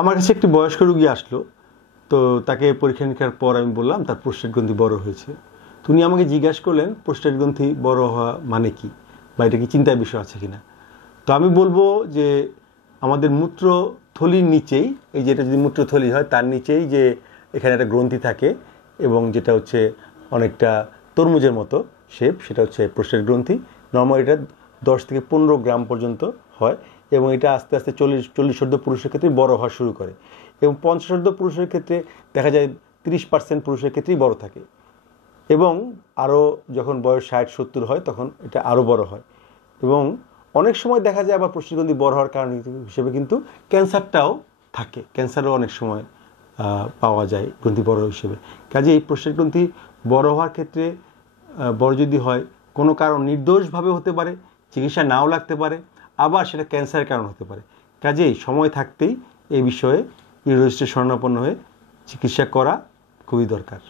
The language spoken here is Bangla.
আমার কাছে একটি বয়স্ক রোগী আসলো। তো তাকে পরীক্ষা নিরীক্ষার পর আমি বললাম তার প্রোস্টেট গ্রন্থি বড় হয়েছে। তিনি আমাকে জিজ্ঞাসা করলেন প্রোস্টেট গ্রন্থি বড় হওয়া মানে কি, বা এটা কি চিন্তার বিষয় আছে কিনা। তো আমি বলবো যে আমাদের মূত্রথলির নিচেই, এই যেটা যদি মূত্রথলি হয় তার নিচেই যে এখানে একটা গ্রন্থি থাকে এবং যেটা হচ্ছে অনেকটা তরমুজের মতো শেপ, সেটা হচ্ছে প্রোস্টেট গ্রন্থি। নর্মাল এটা 10 থেকে 15 গ্রাম পর্যন্ত হয় এবং এটা আস্তে আস্তে 40 পুরুষের ক্ষেত্রে বড় হওয়া শুরু করে এবং 50 পুরুষের ক্ষেত্রে দেখা যায় 30% পুরুষের ক্ষেত্রেই বড় থাকে এবং আরও যখন বয়স 60-70 হয় তখন এটা আরও বড় হয়। এবং অনেক সময় দেখা যায় আবার প্রোস্টেট গ্রন্থি বড় হওয়ার কারণ হিসেবে কিন্তু ক্যান্সারটাও থাকে, ক্যান্সারও অনেক সময় পাওয়া যায় গ্রন্থি বড় হিসেবে। কাজে এই প্রোস্টেট গ্রন্থি বড় হওয়ার ক্ষেত্রে বড় যদি হয় কোনো কারণ নির্দোষভাবে হতে পারে, চিকিৎসা নাও লাগতে পারে, আবার সেটা ক্যান্সারের কারণ হতে পারে। কাজেই সময় থাকতেই এই বিষয়ে ইউরোলজিস্টের শরণাপন্ন হয়ে চিকিৎসা করা খুবই দরকার।